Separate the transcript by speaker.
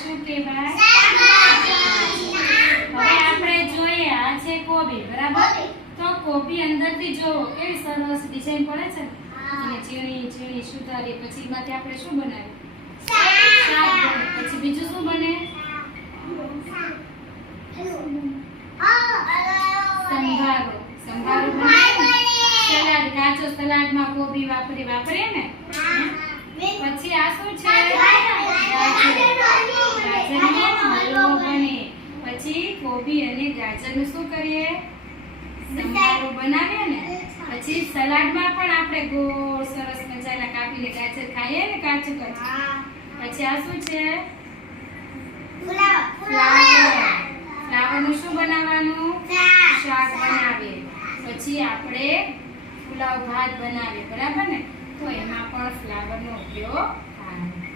Speaker 1: શું કહેવાય? હવે આપણે જોઈએ આ છે કોબી બરાબર? તો કોબી અંદરથી જો કેવી સરસ ડિઝાઇન પડે છે અને ઝીણી ઝીણી સુધારી પછી માંથી આપણે શું બનાવ્યું શાક. બને પછી બીજું શું બને? સંભારો. સંભારો બને સલાડ કાચો સલાડમાં કોબી વાપરી વાપરીએ ને? પછી આ શું છે ગાજરનો હલવો બને પછી કોબી અને ગાજરનું શું કરીએ? સંભારો બનાવીએ ને પણ આપણે ગોળ સરસ મજાના કાપીને ગાજર ખાઈએ ને કાચું કાચું. પછી આ શું છે? ફ્લાવર ફ્લાવરનું શું શાક બનાવીએ. પછી આપણે પુલાવ ભાત બનાવીએ, બરાબર ને? તો એમાં પણ ફ્લાવરનો ઉપયોગ થાય.